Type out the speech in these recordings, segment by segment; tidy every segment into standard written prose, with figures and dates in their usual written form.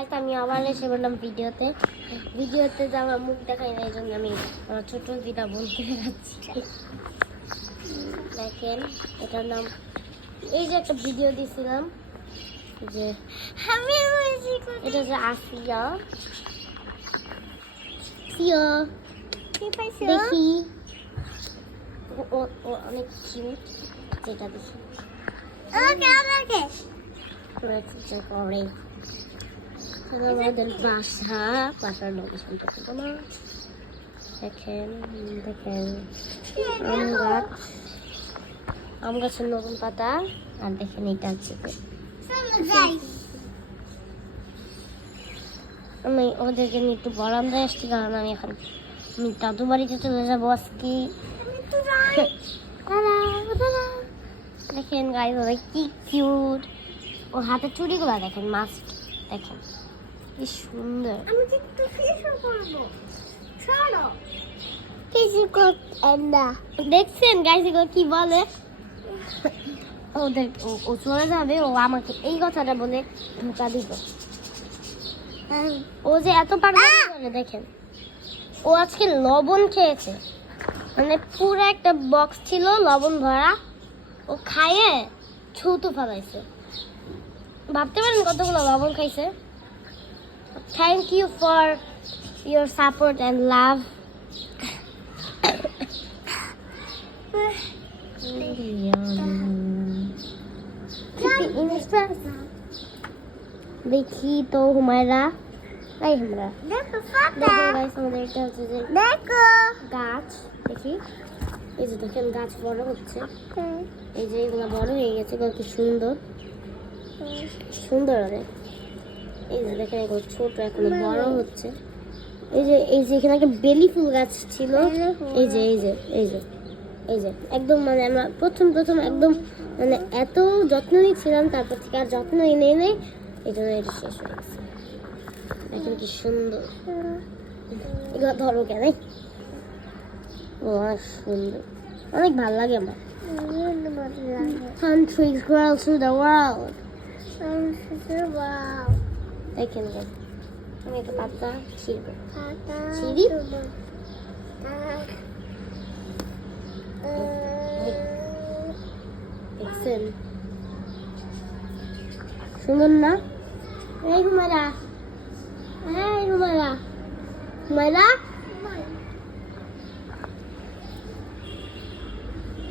Guys আমি আবার এসে বললাম ভিডিওতে যে আমার মুখ দেখাই না, এই জন্য আমি আমার ছোট দিদা বলতে যাচ্ছি। দেখেন এটার নাম, এই যে একটা ভিডিও দিয়েছিলাম যে এটা যে আসিয়া দেখি ও অনেক কিউট, যেটা দেখি করে আমাদের বাসার লোকেশন তো না। দেখেন আম গাছের নতুন পাতা, আর দেখেন এটা হচ্ছে আমি ওদেরকে নিয়ে একটু বারান্দায় আসছি, কারণ আমি দাদু বাড়িতে চলে যাবো আজকে। দেখেন গাইস ওরা কি কিউট, ওর হাতে চুড়িগুলো দেখেন, মাস্ক দেখেন কি সুন্দর। আমি একটু ফেসও করব, ছাড়ো কিছু করতে। দেখছেন গাইস এগুলো কি বলে, ওদের ও চলে যাবে, ও আমাকে এই কথাটা বলে ধোকা দিব। ও যে এত পাগলামি করে দেখেন, ও আজকে লবণ খেয়েছে, মানে পুরো একটা বক্স ছিল লবণ ভরা, ও খাইয়ে ছুতু ফেলাইছে। ভাবতে পারেন কতগুলো লবণ খাইছে। Thank you for your support and love. দেখি তো হুমায়রা, এই আমরা দেখো গাইস, আমাদের এটা হচ্ছে যে গাছ। দেখি এই যে দেখেন গাছ বড় হচ্ছে, এই যে এগুলো বড় হয়ে গেছে, কত সুন্দর অনেক। এই যে দেখেন এগুলো ছোট, এখন বড় হচ্ছে। এই যে এখানে একটা বেলি ফুল গাছ ছিল, এই যে একদম মানে আমরা প্রথম একদম মানে এত যত্ন নিয়েছিলাম, তারপর থেকে আর যত্ন নেই এই জন্য এটা শেষ হয়ে গেছে। দেখেন কি সুন্দর, এগুলো ধরো কেন, অনেক সুন্দর, অনেক ভালো লাগে আমার। Countries grow to the world. দেখেন আমি একটা পাতা ছিঁড়বো, দেখছেন সুন্দর না? এই হুমায়রা,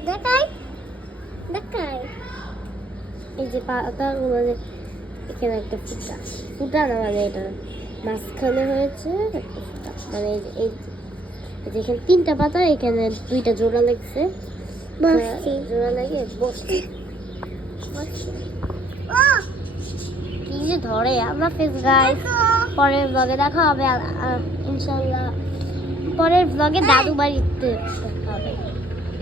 দেখাই এই যে পাতা, এখানে একটা ফুটা না, মানে এটা মাঝখানে হয়েছে একটা ফুটা, মানে এই যেখানে 3টা পাতা, এখানে 2টা জোড়া লাগছে, জোড়া লাগে বসছে। কি যে ধরে আমরা ফেস গাইস, পরের ব্লগে দেখা হবে ইনশাআল্লাহ, পরের ব্লগে দাদু বাড়িতে দেখা হবে।